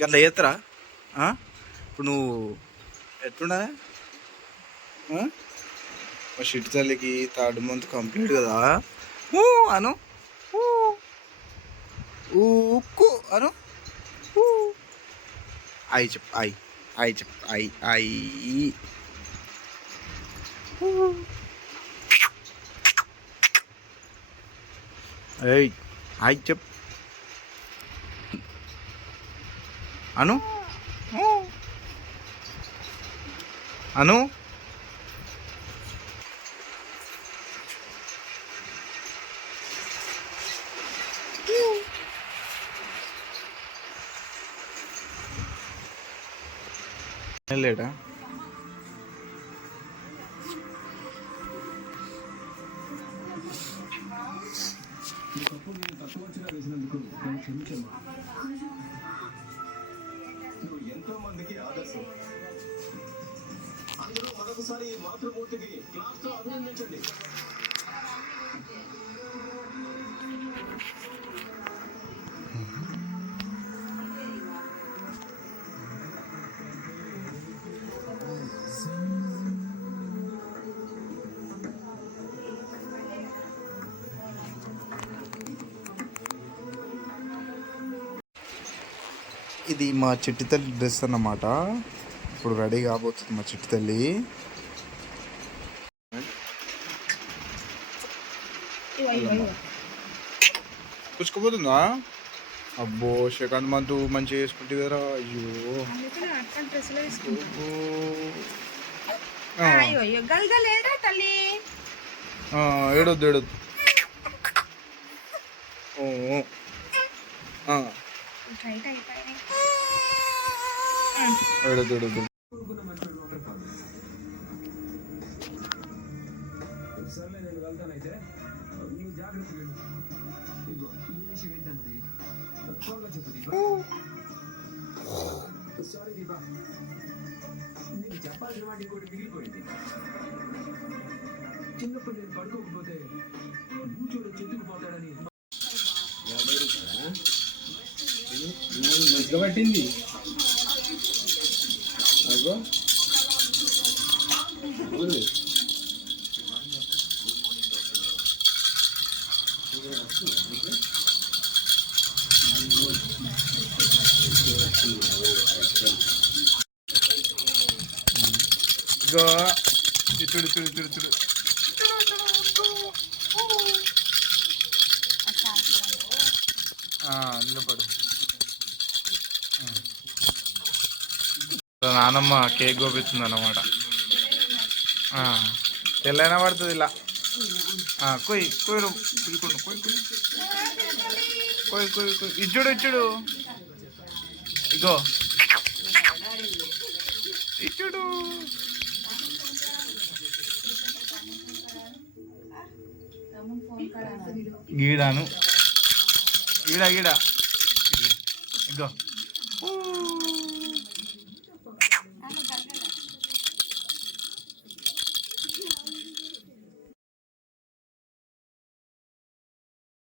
గట్లా చేస్తారా? ఇప్పుడు నువ్వు ఎట్లుండా మా షిట్ తల్లికి 3rd month కంప్లీట్ కదా. అను ఊక్కు అను ఐ చెప్పు ఐ చెప్పు ఐ ఐ చెప్పు అను అను లేడా? ఎంతో మందికి ఆదర్శం. అందులో మరొకసారి మాతృమూర్తికి క్లాస్ తో అభినందించండి. ఇది మా చిట్టి తల్లి డ్రెస్ అన్నమాట. ఇప్పుడు రెడీ కాబోతుంది మా చిట్టి తల్లి. పుచ్చుకుపోతుందా? అబ్బో 2nd month మంచిగా వేసుకుంటే కదా. అయ్యో ఏడొద్దు ఏడొద్దు. ఏడొద్దు ఏడొద్దు. నేను వెళ్తానైతే నీకు జాగ్రత్త వెళ్ళు. ఈ విషయం ఏంటంటే త్వరగా చెప్పు దీపా. సారీ దీపా, నీకు చెప్పాల్సిన వాటి ఇంకోటి మిగిలిపోయింది. చిన్నప్పుడు నేను పడుకోకపోతే కూర్చోడు చెట్టుకుపోతాడని మంచిగా పట్టింది. అగో ఇటుడు తుడు తుడు తుడు నిలబడు. నానమ్మ కేక్ గోపిస్తుంది అన్నమాట. తెల్లైనా పడుతుంది ఇలా. కొయ్యి కొయ్యి పిలుకుండు కొయ్యి కొయ్యి కొయ్యి కొయ్యి ఇచ్చుడు ఇచ్చుడు. ఇగో ఇచ్చుడు. గీడాను గీడ గీడ ఇగో